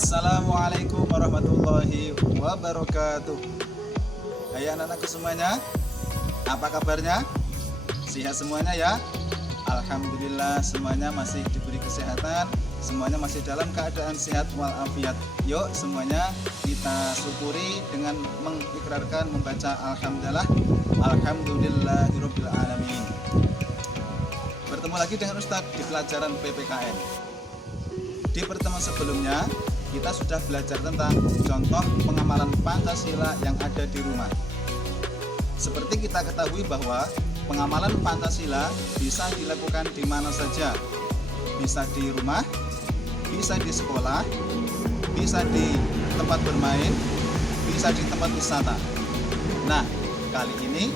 Assalamualaikum warahmatullahi wabarakatuh. Hai anak-anakku semuanya, apa kabarnya? Sehat semuanya ya? Alhamdulillah semuanya masih diberi kesehatan, semuanya masih dalam keadaan sehat walafiat. Yuk semuanya kita syukuri dengan mengikrarkan membaca Alhamdulillah, Alhamdulillahirabbil alamin. Bertemu lagi dengan Ustadz di pelajaran PPKN. Di pertemuan sebelumnya kita sudah belajar tentang contoh pengamalan Pancasila yang ada di rumah. Seperti kita ketahui bahwa pengamalan Pancasila bisa dilakukan di mana saja. Bisa di rumah, bisa di sekolah, bisa di tempat bermain, bisa di tempat wisata. Nah, kali ini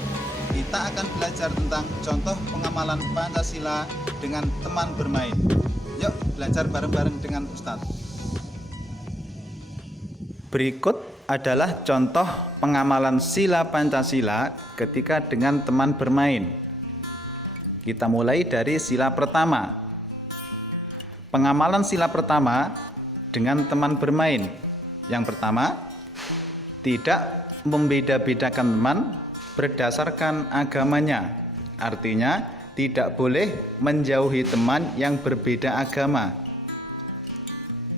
kita akan belajar tentang contoh pengamalan Pancasila dengan teman bermain. Yuk belajar bareng-bareng dengan Ustadz. Berikut adalah contoh pengamalan sila Pancasila ketika dengan teman bermain. Kita mulai dari sila pertama. Pengamalan sila pertama dengan teman bermain. Yang pertama, tidak membeda-bedakan teman berdasarkan agamanya. Artinya, tidak boleh menjauhi teman yang berbeda agama.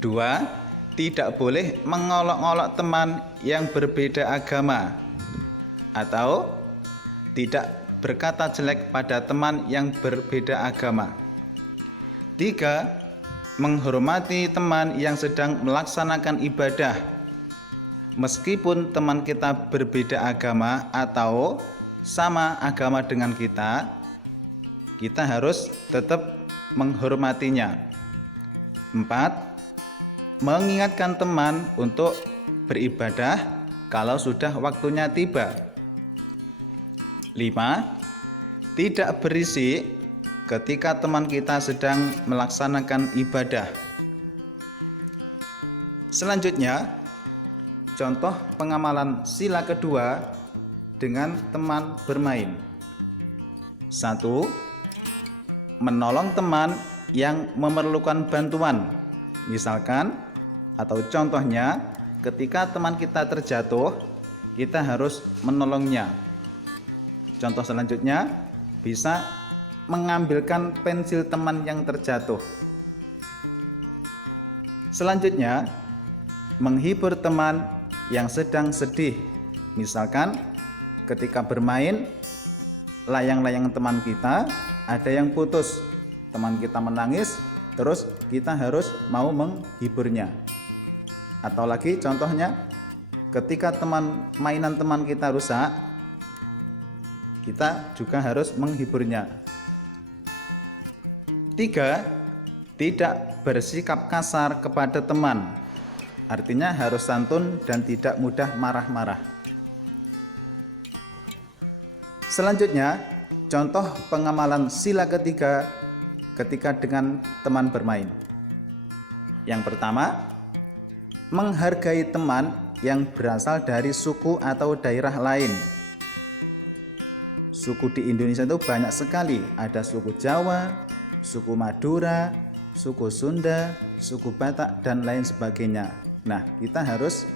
2. Tidak boleh mengolok-olok teman yang berbeda agama, atau tidak berkata jelek pada teman yang berbeda agama. 3. Menghormati teman yang sedang melaksanakan ibadah, meskipun teman kita berbeda agama atau sama agama dengan kita harus tetap menghormatinya. 4. Mengingatkan teman untuk beribadah kalau sudah waktunya tiba. 5. Tidak berisik ketika teman kita sedang melaksanakan ibadah. Selanjutnya, contoh pengamalan sila kedua dengan teman bermain. 1. Menolong teman yang memerlukan bantuan. Misalkan atau contohnya, ketika teman kita terjatuh, kita harus menolongnya. Contoh selanjutnya, bisa mengambilkan pensil teman yang terjatuh. Selanjutnya, menghibur teman yang sedang sedih. Misalkan ketika bermain, layang-layang teman kita ada yang putus, teman kita menangis, terus kita harus mau menghiburnya. Atau lagi contohnya, ketika mainan teman kita rusak, kita juga harus menghiburnya. 3. Tidak bersikap kasar kepada teman. Artinya harus santun dan tidak mudah marah-marah. Selanjutnya, contoh pengamalan sila ketiga ketika dengan teman bermain. Yang pertama, menghargai teman yang berasal dari suku atau daerah lain. Suku di Indonesia itu banyak sekali. Ada suku Jawa, suku Madura, suku Sunda, suku Batak, dan lain sebagainya. Nah, kita harus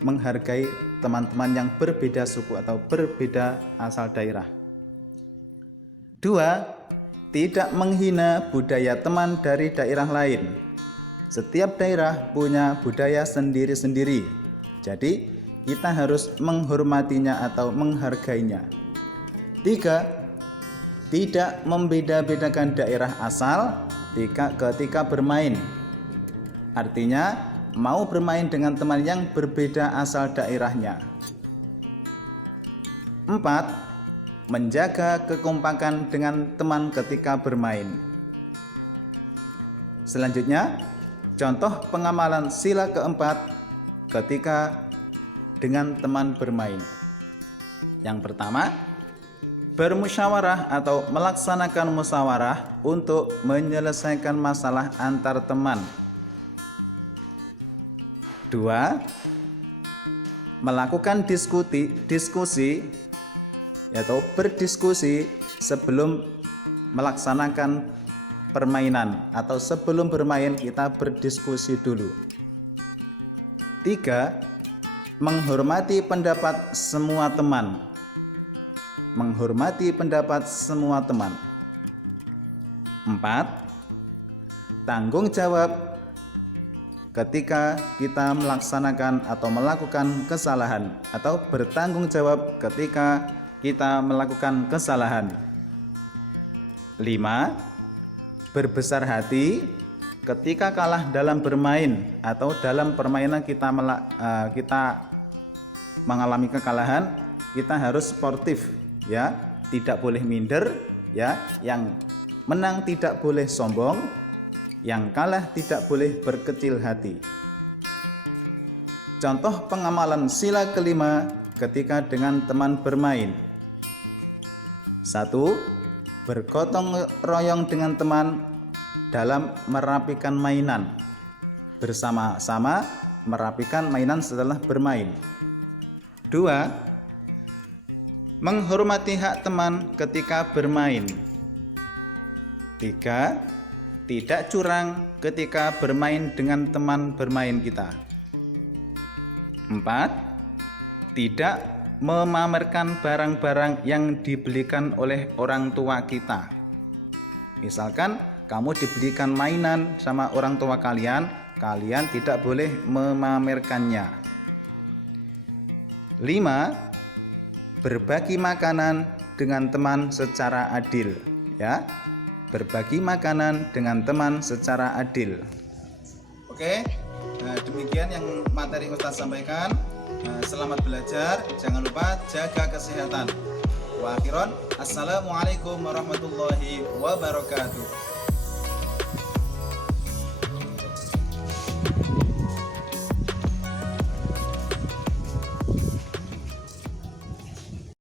menghargai teman-teman yang berbeda suku atau berbeda asal daerah. 2. Tidak menghina budaya teman dari daerah lain. Setiap daerah punya budaya sendiri-sendiri. Jadi, kita harus menghormatinya atau menghargainya. 3. Tidak membeda-bedakan daerah asal ketika bermain. Artinya, mau bermain dengan teman yang berbeda asal daerahnya. 4. Menjaga kekompakan dengan teman ketika bermain. Selanjutnya, contoh pengamalan sila keempat ketika dengan teman bermain. Yang pertama, bermusyawarah atau melaksanakan musyawarah untuk menyelesaikan masalah antar teman. 2. Melakukan diskusi atau berdiskusi sebelum melaksanakan permainan, atau sebelum bermain kita berdiskusi dulu. 3. Menghormati pendapat semua teman. Menghormati pendapat semua teman. 4. Tanggung jawab ketika kita melaksanakan atau melakukan kesalahan, atau bertanggung jawab ketika kita melakukan kesalahan. 5. Berbesar hati ketika kalah dalam bermain atau dalam permainan kita mengalami kekalahan, kita harus sportif ya, tidak boleh minder ya, yang menang tidak boleh sombong, yang kalah tidak boleh berkecil hati. Contoh pengamalan sila kelima ketika dengan teman bermain. 1. Bergotong royong dengan teman dalam merapikan mainan. Bersama-sama merapikan mainan setelah bermain. 2. Menghormati hak teman ketika bermain. 3. Tidak curang ketika bermain dengan teman bermain kita. 4. Tidak memamerkan barang-barang yang dibelikan oleh orang tua kita. Misalkan kamu dibelikan mainan sama orang tua kalian, kalian tidak boleh memamerkannya. 5. Berbagi makanan dengan teman secara adil ya. Berbagi makanan dengan teman secara adil. Oke, demikian yang materi Ustaz sampaikan. Selamat belajar, jangan lupa jaga kesehatan. Wa akhiran, assalamualaikum warahmatullahi wabarakatuh.